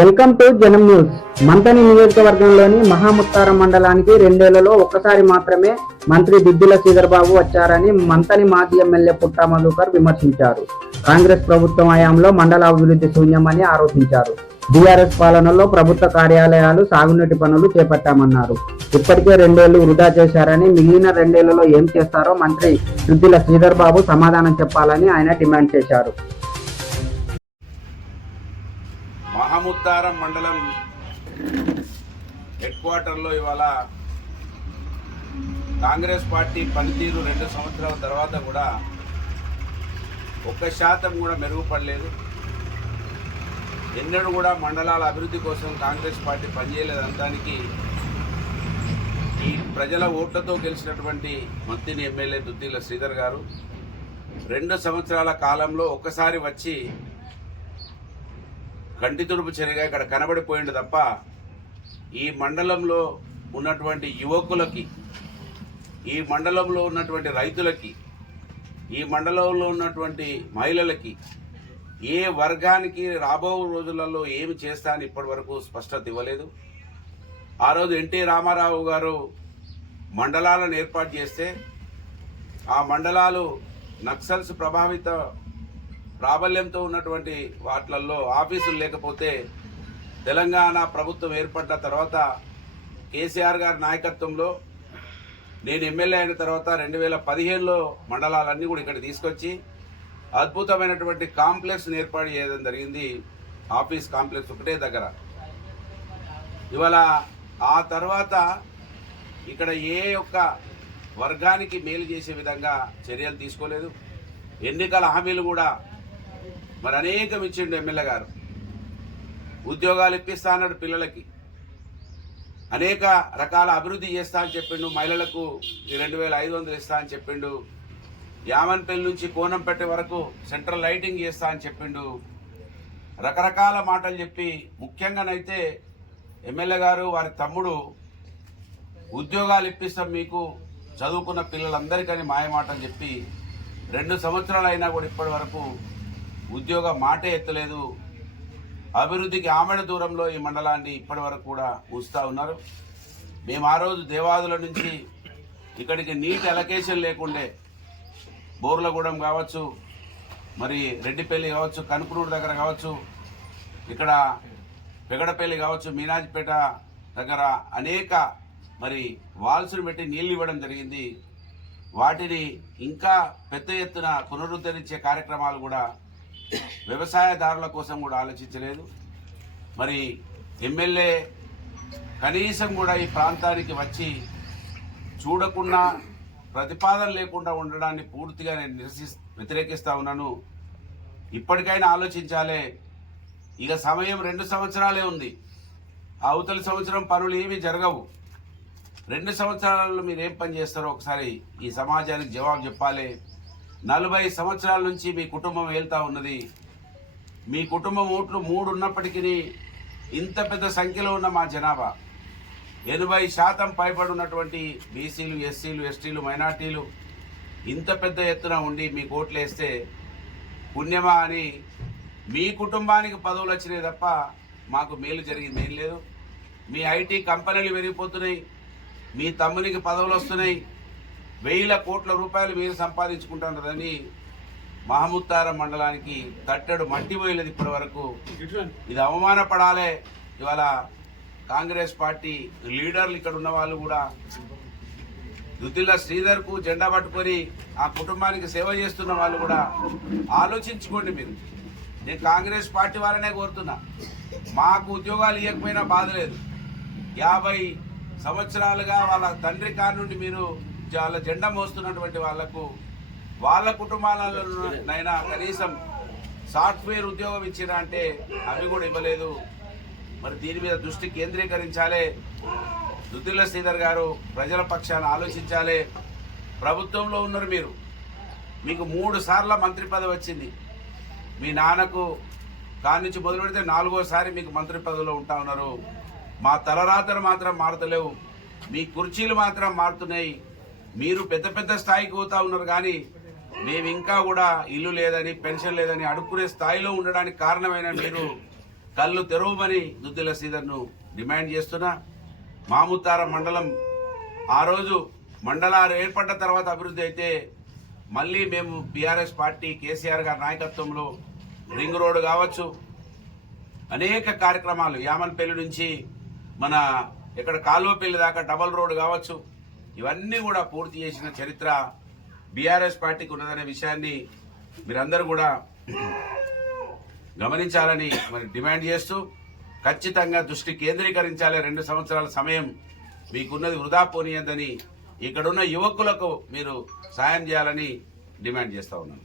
Welcome to జనం news. Manthani నియోజకవర్గంలోని మహాముత్తారం మండలానికి 2 ఏళ్లలో ఒక్కసారి మాత్రమే మంత్రి దిద్దుల శ్రీధర్ బాబు వచ్చారని మంతని మాజీ ఎమ్మెల్యే పుట్టా మధుకర్ విమర్శించారు. కాంగ్రెస్ ప్రభుత్వం హయాంలో మండల అభివృద్ధి శూన్యమని ఆరోపించారు. బీఆర్ఎస్ పాలనలో ప్రభుత్వ కార్యాలయాలు, సాగునీటి పనులు చేపట్టామన్నారు. ఇప్పటికే 2 ఏళ్లు వృధా చేశారని, మిగిలిన 2 ఏళ్లలో ఏం చేస్తారో మంత్రి దిద్దుల శ్రీధర్ బాబు సమాధానం చెప్పాలని ఆయన డిమాండ్ చేశారు. మహాముత్తారం మండలం హెడ్ క్వార్టర్లో ఇవాళ కాంగ్రెస్ పార్టీ పనితీరు 2 సంవత్సరాల తర్వాత కూడా 1% కూడా మెరుగుపడలేదు. ఎన్నడూ కూడా మండలాల అభివృద్ధి కోసం కాంగ్రెస్ పార్టీ పనిచేయలేదనడానికి ఈ ప్రజల ఓట్లతో గెలిచినటువంటి మంత్రి ఎమ్మెల్యే దుద్దిల శ్రీధర్ గారు 2 సంవత్సరాల కాలంలో ఒక్కసారి వచ్చి కంటి తుడుపు చర్యగా ఇక్కడ కనబడిపోయింది తప్ప ఈ మండలంలో ఉన్నటువంటి యువకులకి, ఈ మండలంలో ఉన్నటువంటి రైతులకి, ఈ మండలంలో ఉన్నటువంటి మహిళలకి, ఏ వర్గానికి రాబో రోజులలో ఏమి చేస్తా అని ఇప్పటి వరకు స్పష్టత ఇవ్వలేదు. ఆ రోజు ఎన్టీ రామారావు గారు మండలాలను ఏర్పాటు చేస్తే ఆ మండలాలు నక్సల్స్ ప్రభావిత ప్రాబల్యంతో ఉన్నటువంటి వాటిల్లో ఆఫీసులు లేకపోతే తెలంగాణ ప్రభుత్వం ఏర్పడ్డ తర్వాత కేసీఆర్ గారి నాయకత్వంలో నేను ఎమ్మెల్యే అయిన తర్వాత 2015లో మండలాలన్నీ కూడా ఇక్కడ తీసుకొచ్చి అద్భుతమైనటువంటి కాంప్లెక్స్ని ఏర్పాటు చేయడం జరిగింది. ఆఫీస్ కాంప్లెక్స్ ఒకటే దగ్గర. ఇవాళ ఆ తర్వాత ఇక్కడ ఏ ఒక్క వర్గానికి మేలు చేసే విధంగా చర్యలు తీసుకోలేదు. ఎన్నికల హామీలు కూడా మరి అనేకం ఇచ్చిండు ఎమ్మెల్యే గారు. ఉద్యోగాలు ఇప్పిస్తా అన్నాడు పిల్లలకి, అనేక రకాల అభివృద్ధి చేస్తా అని చెప్పిండు. మహిళలకు 2500 ఇస్తా అని చెప్పిండు. యామన్పల్లి నుంచి కోనంపేట వరకు సెంట్రల్ లైటింగ్ చేస్తా అని చెప్పిండు. రకరకాల మాటలు చెప్పి ముఖ్యంగానైతే ఎమ్మెల్యే గారు వారి తమ్ముడు ఉద్యోగాలు ఇప్పిస్తాం మీకు చదువుకున్న పిల్లలందరికీ మాయమాటలు చెప్పి 2 సంవత్సరాలు అయినా కూడా ఇప్పటి వరకు ఉద్యోగ మాటే ఎత్తలేదు. అభివృద్ధికి ఆమెడ దూరంలో ఈ మండలాన్ని ఇప్పటి వరకు కూడా ఉంచుతా ఉన్నారు. మేము ఆ రోజు దేవాదుల నుంచి ఇక్కడికి నీటి అలొకేషన్ లేకుండే బోర్లగూడెం కావచ్చు, మరి రెడ్డిపల్లి కావచ్చు, కనుకునూరు దగ్గర కావచ్చు, ఇక్కడ పెగడపల్లి కావచ్చు, మీనాజిపేట దగ్గర అనేక మరి వాల్స్ను పెట్టి నీళ్లు ఇవ్వడం జరిగింది. వాటిని ఇంకా పెద్ద ఎత్తున పునరుద్ధరించే కార్యక్రమాలు కూడా వ్యవసాయదారుల కోసం కూడా ఆలోచించలేదు. మరి ఎమ్మెల్యే కనీసం కూడా ఈ ప్రాంతానికి వచ్చి చూడకుండా, ప్రతిపాదన లేకుండా ఉండడాన్ని పూర్తిగా నేను వ్యతిరేకిస్తూ ఉన్నాను. ఇప్పటికైనా ఆలోచించాలే. ఇక సమయం 2 సంవత్సరాలే ఉంది. అవతలి సంవత్సరం పనులు ఏమీ జరగవు. 2 సంవత్సరాలలో మీరు ఏం పని చేస్తారో ఒకసారి ఈ సమాజానికి జవాబు చెప్పాలి. 40 సంవత్సరాల నుంచి మీ కుటుంబం వెళ్తూ ఉన్నది. మీ కుటుంబం ఓట్లు 3 ఉన్నప్పటికీ ఇంత పెద్ద సంఖ్యలో ఉన్న మా జనాభా 80% పైబడి ఉన్నటువంటి బీసీలు, ఎస్సీలు, ఎస్టీలు, మైనార్టీలు ఇంత పెద్ద ఎత్తున ఉండి మీకు ఓట్లు వేస్తే పుణ్యమా అని మీ కుటుంబానికి పదవులు వచ్చినాయి తప్ప మాకు మేలు జరిగింది ఏం లేదు. మీ ఐటీ కంపెనీలు పెరిగిపోతున్నాయి, మీ తమ్మునికి పదవులు వస్తున్నాయి, 1000 కోట్ల రూపాయలు మీరు సంపాదించుకుంటున్నారని మహాముత్తారం మండలానికి తట్టెడు మట్టి పోయలేదు ఇప్పటి వరకు. ఇది అవమానపడాలే. ఇవాళ కాంగ్రెస్ పార్టీ లీడర్లు ఇక్కడ ఉన్న వాళ్ళు కూడా దుద్దిల శ్రీధర్కు జెండా పట్టుకొని ఆ కుటుంబానికి సేవ చేస్తున్న వాళ్ళు కూడా ఆలోచించుకోండి. మీరు, నేను కాంగ్రెస్ పార్టీ వాళ్ళనే కోరుతున్నా. మాకు ఉద్యోగాలు ఇవ్వకపోయినా బాధ లేదు. 50 సంవత్సరాలుగా వాళ్ళ తండ్రి కారు నుండి మీరు వాళ్ళ జెండా మోస్తున్నటువంటి వాళ్లకు, వాళ్ళ కుటుంబాలనైనా కనీసం సాఫ్ట్వేర్ ఉద్యోగం ఇచ్చినా అంటే అవి కూడా ఇవ్వలేదు. మరి దీని మీద దృష్టి కేంద్రీకరించాలి. దుద్దిల శ్రీధర్ గారు ప్రజల పక్షాన ఆలోచించాలి. ప్రభుత్వంలో ఉన్నారు మీరు, మీకు 3 సార్ల మంత్రి పదవి వచ్చింది. మీ నాన్నకు దాని నుంచి మొదలు పెడితే 4వసారి మీకు మంత్రి పదవిలో ఉంటా ఉన్నారు. మా తలరాతలు మాత్రం మారుతలేవు, మీ కుర్చీలు మాత్రం మారుతున్నాయి. మీరు పెద్ద పెద్ద స్థాయికి పోతా ఉన్నారు, కానీ మేము ఇంకా కూడా ఇల్లు లేదని, పెన్షన్ లేదని అడుక్కునే స్థాయిలో ఉండడానికి కారణమైన మీరు కళ్ళు తెరవమని దుద్దిల శ్రీధర్ను డిమాండ్ చేస్తున్నా. మాముతారం మండలం ఆ రోజు మండలాలు ఏర్పడ్డ తర్వాత అభివృద్ధి అయితే మళ్ళీ మేము బీఆర్ఎస్ పార్టీ కేసీఆర్ గారి నాయకత్వంలో రింగ్ రోడ్డు కావచ్చు, అనేక కార్యక్రమాలు యామన్పల్లి నుంచి మన ఇక్కడ కాలువపల్లి దాకా డబల్ రోడ్డు కావచ్చు, ఇవన్నీ కూడా పూర్తి చేసిన చరిత్ర బీఆర్ఎస్ పార్టీకి ఉన్నదనే విషయాన్ని మీరందరూ కూడా గమనించాలని మరి డిమాండ్ చేస్తూ ఖచ్చితంగా దృష్టి కేంద్రీకరించాలి. 2 సంవత్సరాల సమయం మీకున్నది వృధా పోనీయద్దని ఇక్కడున్న యువకులకు మీరు సాయం చేయాలని డిమాండ్ చేస్తా ఉన్నాను.